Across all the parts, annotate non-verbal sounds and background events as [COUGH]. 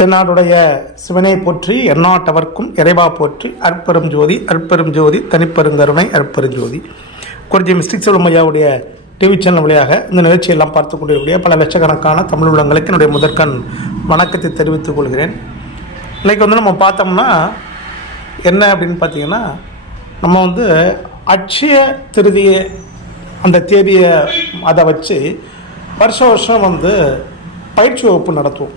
தென்னாடுடைய சிவனை போற்றி எந்நாட்டவர்க்கும் இறைவா போற்றி அற்பெரும் ஜோதி அற்பெரும் ஜோதி தனிப்பெருங்கருணை அற்பெரும் ஜோதி. குறிஞ்சி மிஸ்டிக் செல்வம் டிவி சேனல் வழியாக இந்த நிகழ்ச்சியெல்லாம் பார்த்து கொண்டிருக்கக்கூடிய பல லட்சக்கணக்கான தமிழ் உள்ளங்களுக்கு என்னுடைய முதற்கண் வணக்கத்தை தெரிவித்துக் கொள்கிறேன். இன்றைக்கி வந்து நம்ம பார்த்தோம்னா என்ன அப்படின்னு பார்த்தீங்கன்னா நம்ம வந்து அட்சய திருதியை அந்த தேதியை அதை வச்சு வருஷ வருஷம் வந்து பயிற்சி வகுப்பு நடத்துவோம்.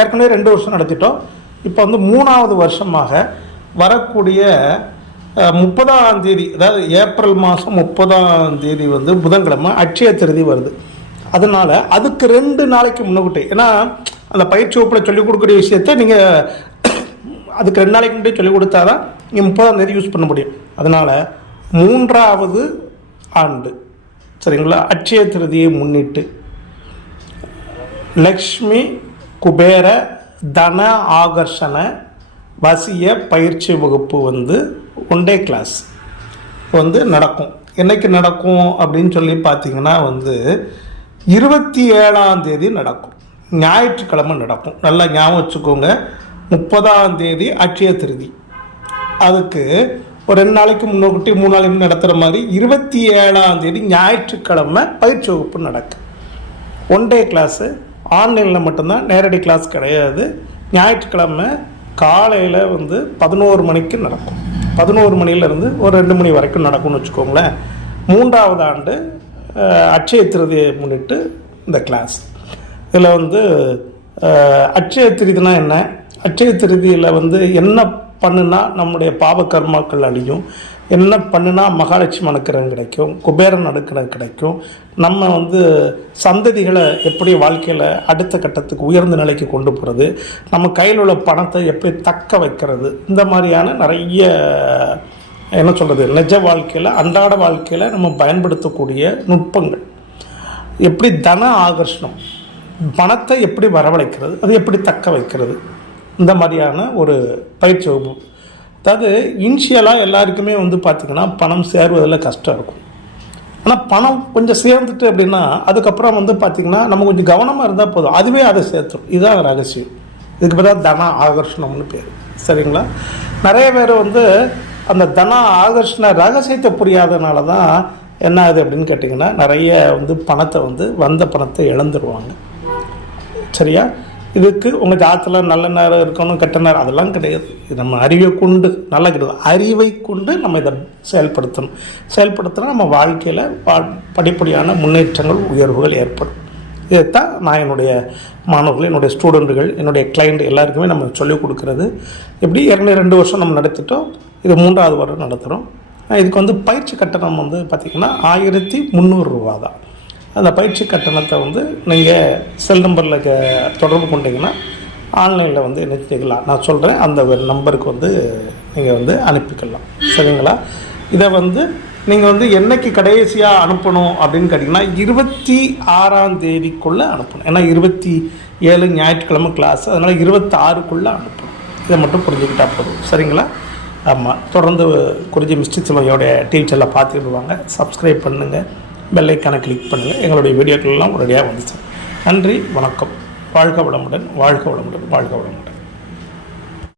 ஏற்கனவே ரெண்டு வருஷம் நடத்திட்டோம். இப்போ வந்து மூணாவது வருஷமாக வரக்கூடிய முப்பதாம் தேதி அதாவது ஏப்ரல் மாதம் முப்பதாம் தேதி வந்து புதன்கிழமை அட்சய திருதி வருது. அதனால் அதுக்கு ரெண்டு நாளைக்கு முன்னுக்கிட்டே. ஏன்னா அந்த பயிற்சி வகுப்பில் சொல்லிக் கொடுக்குற விஷயத்த நீங்கள் [COUGHS] அதுக்கு ரெண்டு நாளைக்கு முன்னாடி சொல்லிக் கொடுத்தா தான் நீங்கள் முப்பதாம் தேதி யூஸ் பண்ண முடியும். அதனால் மூன்றாவது ஆண்டு சரிங்களா? அட்சய திருதியை முன்னிட்டு லக்ஷ்மி குபேர தன ஆகர்ஷண வசிய பயிற்சி வகுப்பு வந்து ஒன் டே கிளாஸ் வந்து நடக்கும். என்னைக்கு நடக்கும் அப்படின்னு சொல்லி பார்த்தீங்கன்னா வந்து இருபத்தி ஏழாம் தேதி நடக்கும். ஞாயிற்றுக்கிழமை நடக்கும். நல்லா ஞாபகம் வச்சுக்கோங்க. முப்பதாம் தேதி அட்சய திருதி. அதுக்கு ஒரு ரெண்டு நாளைக்கு முன்னோட்டி மூணு நாளைக்கு நடத்துகிற மாதிரி இருபத்தி ஏழாம் தேதி ஞாயிற்றுக்கிழமை பயிற்சி வகுப்பு நடக்கும் ஒன் டே கிளாஸு ஆன்லைனில் மட்டும்தான் நேரடி கிளாஸ் கிடையாது. ஞாயிற்றுக்கிழமை காலையில் வந்து பதினோரு மணிக்கு நடக்கும். பதினோரு மணிலேருந்து ஒரு ரெண்டு மணி வரைக்கும் நடக்கும்னு வச்சுக்கோங்களேன். மூன்றாவது ஆண்டு அட்சய திருதியை முன்னிட்டு இந்த கிளாஸ் இதில் வந்து அட்சய திருதினா என்ன? அட்சய திருதியில் வந்து என்ன பண்ணுனா நம்முடைய பாவ கர்மாக்கள் அழியும். என்ன பண்ணுனா மகாலட்சுமி அனுக்கிரகம் கிடைக்கும் குபேரன் அனுக்கிரகம் கிடைக்கும். நம்ம வந்து சந்ததிகளை எப்படி வாழ்க்கையில் அடுத்த கட்டத்துக்கு உயர்ந்த நிலைக்கு கொண்டு போகிறது நம்ம கையில் உள்ள பணத்தை எப்படி தக்க வைக்கிறது இந்த மாதிரியான நிறைய என்ன சொல்கிறது நிஜ வாழ்க்கையில் அன்றாட வாழ்க்கையில் நம்ம பயன்படுத்தக்கூடிய நுட்பங்கள். எப்படி தன ஆகர்ஷணம் பணத்தை எப்படி வரவழைக்கிறது அது எப்படி தக்க வைக்கிறது இந்த மாதிரியான ஒரு பயிற்சி வகுப்பு. அதாவது இனிஷியலாக எல்லாருக்குமே வந்து பார்த்திங்கன்னா பணம் சேருவதில் கஷ்டம் இருக்கும். ஆனால் பணம் கொஞ்சம் சேர்ந்துட்டு அப்படின்னா அதுக்கப்புறம் வந்து பார்த்திங்கன்னா நம்ம கொஞ்சம் கவனமாக இருந்தால் போதும். அதுவே அதை சேர்த்துடும் இதுதான் ரகசியம். இதுக்கு பேர் தன ஆகர்ஷணம்னு பேர். சரிங்களா? நிறைய பேர் வந்து அந்த தன ஆகர்ஷண ரகசியத்தை புரியாதனால தான் என்ன ஆகுது அப்படின்னு கேட்டிங்கன்னா நிறைய வந்து பணத்தை வந்து வந்த பணத்தை இழந்துருவாங்க. சரியா? இதுக்கு உங்கள் ஜாத்தில் நல்ல நேரம் இருக்கணும் கெட்ட நேரம் அதெல்லாம் கிடையாது. இது நம்ம அறிவை கொண்டு நல்லா கிடையாது அறிவை கொண்டு நம்ம இதை செயல்படுத்தணும். செயல்படுத்தினா நம்ம வாழ்க்கையில் வா- படிப்படியான முன்னேற்றங்கள் உயர்வுகள் ஏற்படும். இதைத்தான் நான் என்னுடைய மாணவர்கள் என்னுடைய ஸ்டூடெண்ட்டுகள் என்னுடைய கிளைண்ட் எல்லாருக்குமே நம்ம சொல்லிக் கொடுக்குறது. எப்படி ஏற்கனவே ரெண்டு வருஷம் நம்ம நடத்திட்டோம். இது மூன்றாவது வருடம் நடத்துகிறோம் இதுக்கு வந்து பயிற்சி கட்டணம் வந்து பார்த்திங்கன்னா ஆயிரத்தி முந்நூறுரூவா தான் அந்த பயிற்சி கட்டணத்தை வந்து நீங்கள் செல் நம்பரில் தொடர்பு கொண்டீங்கன்னா ஆன்லைனில் வந்து நிறுத்திக்கலாம் நான் சொல்கிறேன் அந்த நம்பருக்கு வந்து நீங்கள் வந்து அனுப்பிக்கலாம். சரிங்களா? இதை வந்து நீங்கள் வந்து என்னைக்கு கடைசியாக அனுப்பணும் அப்படின்னு கேட்டிங்கன்னா இருபத்தி ஆறாம் தேதிக்குள்ளே அனுப்பணும். ஏன்னா இருபத்தி ஏழு ஞாயிற்றுக்கிழமை கிளாஸ் அதனால் இருபத்தாறுக்குள்ளே அனுப்பணும். இதை மட்டும் புரிஞ்சுக்கிட்டா போதும். சரிங்களா? ஆமாம் தொடர்ந்து குறிஞ்சி மிஸ்டி சிலையோடைய டிவி சேனலை பார்த்துக்கிடுவாங்க சப்ஸ்கிரைப் பண்ணுங்கள் பெல்லைக்கான கிளிக் பண்ணுங்கள் எங்களுடைய வீடியோக்கள் எல்லாம் உடனடியாக வந்துச்சு. நன்றி வணக்கம். வாழ்க வளமுடன் வாழ்க வளமுடன் வாழ்க வளமுடன்.